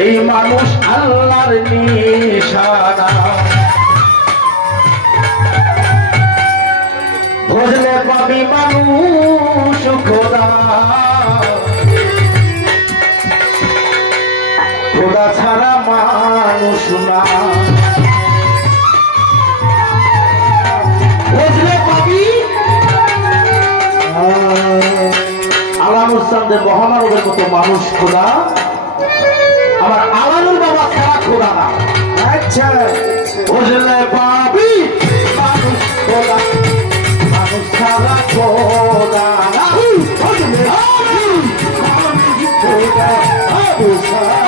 এই মানুষ আল্লাহর নিশানা বুঝলে পাবি মানুষ খোদা খোদা ছাড়া মানুষ না বুঝলে পাবি আলামুসানদের মহামানবের মতো মানুষ খোদা আমার আলানুর বাবা ছাড়া খোদা না। আচ্ছা বুঝলে পাবি মানুষ খোদা মানুষ ছাড়া খোদা না বুঝলে মানুষ খোদা মানুষ ছাড়া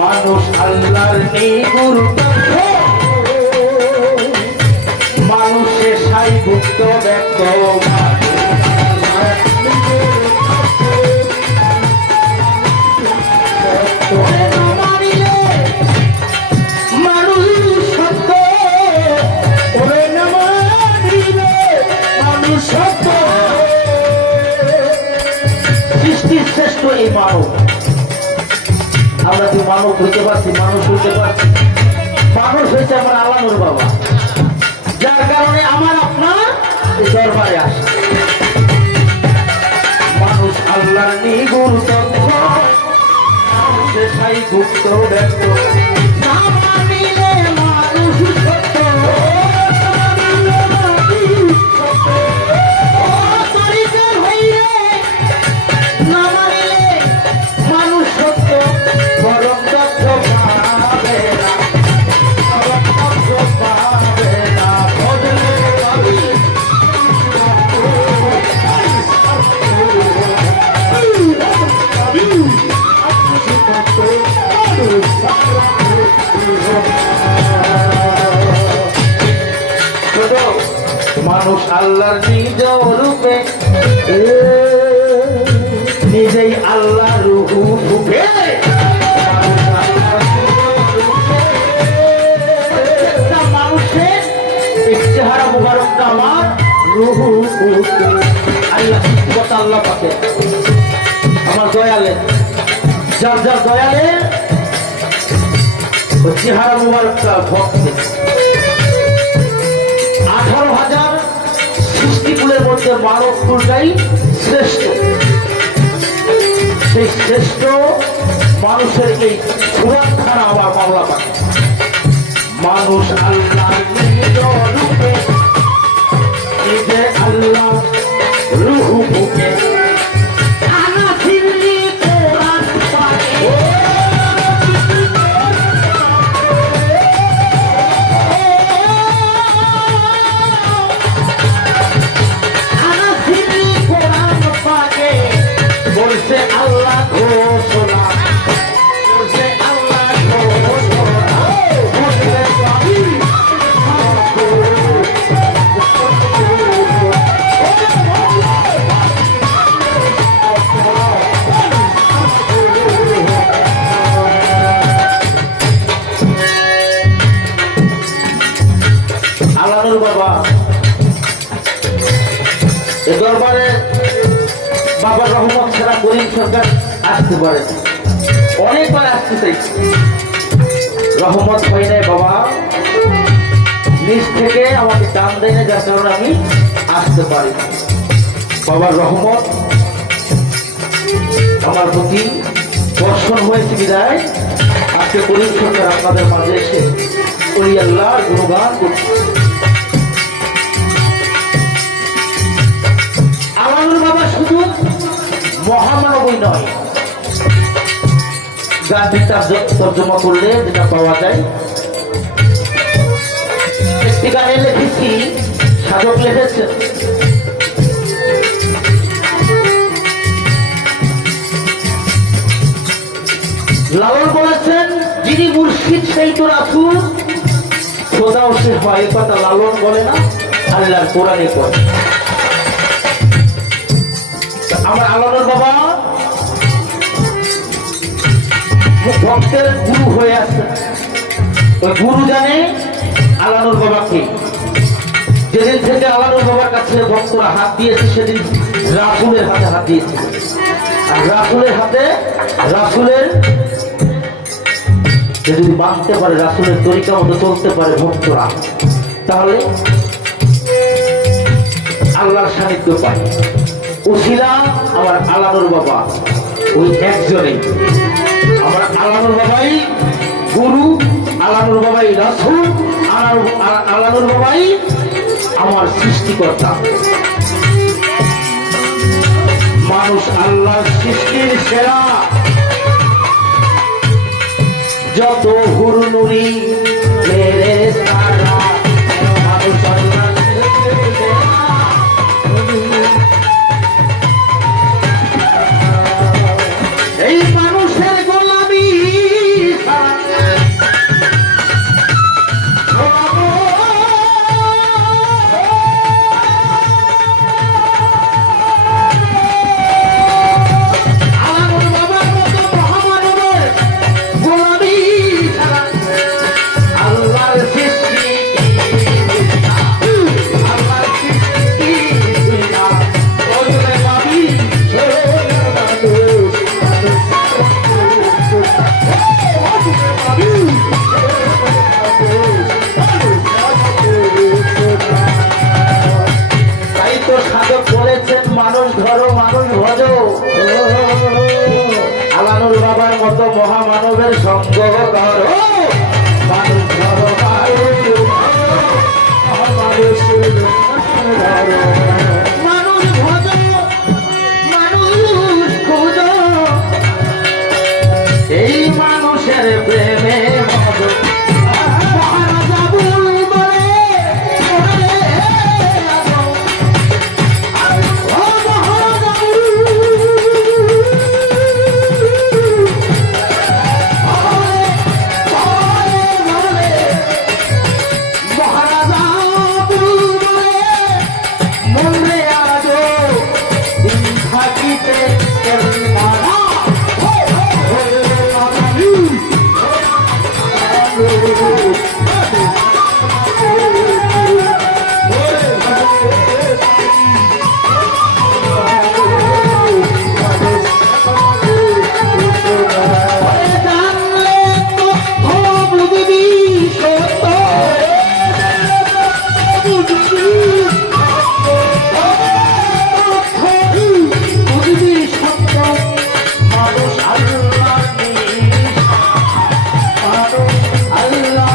মানুষ আল্লাহর নিগুর মানুষের সাইভুক্ত ব্যক্ত সৃষ্টির শ্রেষ্ঠ এই মানব আমরা কি মানব হইতে পারছি মানুষ হইতে পারছি মানুষ হয়েছে আমার আলানুর বাবা যার কারণে আমার আপনার দরবারে আসে মানুষ আল্লাহর নিগুর তথ্য মানুষের সাইভুক্ত ব্যক্ত না মানিলে মানুষ সত্য মানুষ আল্লাহর নিজ রূপে নিজেই আল্লাহ রূহু ফুঁকে মানুষের চেহারা মুবারকটা আমার রূহু ফুঁকে আল্লাহ কথা আল্লাহ পাকে আমার দয়ালে যার যার দয়ালে চেহারা মুবারকটা ভক্ত 18,000 সৃষ্টিকুলের মধ্যে মানব কুলটাই শ্রেষ্ঠ সেই শ্রেষ্ঠ মানুষের এই সুরক্ষারা আমার মামলা পায় মানুষ আল্লাহ রূপে নিজে আল্লাহ রূহু ফুঁকে আল্লাহ ঘোষণা আল্লাহ ঘোষণা আলানুর বাবা এ দরবারে বাবার রহমত ছাড়া করিম সরকার আসতে পারে, অনেকবার আসতে চাইছে, রহমত হয় নাই বাবা, নিজ থেকে আমাকে দান দেয় না, যার কারণে আমি আসতে পারি। বাবার রহমত আমার প্রতি বর্ষণ হয়েছে বিদায় আজকে করিম সরকার আপনাদের মাঝে এসে ওই আল্লাহর গুণগান করছে। আলানুর বাবা শুধু মহামানবই নয়, গানটির তর্জমা করলে যেটা পাওয়া যায়, একটি গানে লিখেছি, সাধক লিখেছেন, লালন বলেছেন যিনি মুর্শিদ সেই তো রাসূল, খোদাও সে হয় কথা লালন বলে না, আল্লাহর কোরআনে বলে। আমার আলানুর বাবা ভক্তের গুরু হয়ে আছে, ওই গুরু জানে আলানুর বাবাকে। যেদিন থেকে আলানুর বাবার কাছে ভক্তরা হাত দিয়েছে সেদিন রাসূলের হাতে হাত দিয়েছে, আর রাসূলের হাতে রাসূলের যদি মানতে পারে, রাসূলের তরিকা মতো চলতে পারে ভক্তরা, তাহলে আল্লাহর সান্নিধ্য পায়। উসিলা আমার আলানুর বাবা ওই একজনেই, আমার আলানুর বাবাই গুরু, আলানুর বাবাই রাসূল, আলানুর বাবাই আমার সৃষ্টিকর্তা। মানুষ আল্লাহর সৃষ্টির সেরা, যত হুরনুরি ফেরেশতারা মানুষ আল্লাহর সৃষ্টির সেরা। এই মানুষের গোলামি আলানুর বাবার মতো মহামানবের গোলামি ছাড়া আল্লাহর সৃষ্টি, আল্লাহর সৃষ্টি না ওরে পাবি তাই তো সাধক বলেছেন মানুষ ধরো মানুষ ভজো, আলানুর বাবার মতো মহামানবের সঙ্গ করো, মানুষ ধরো মানুষ ভজো, মানুষ খুঁজো, এই মানুষের প্রেমে মজো। মহারাজা বলে আল্লাহ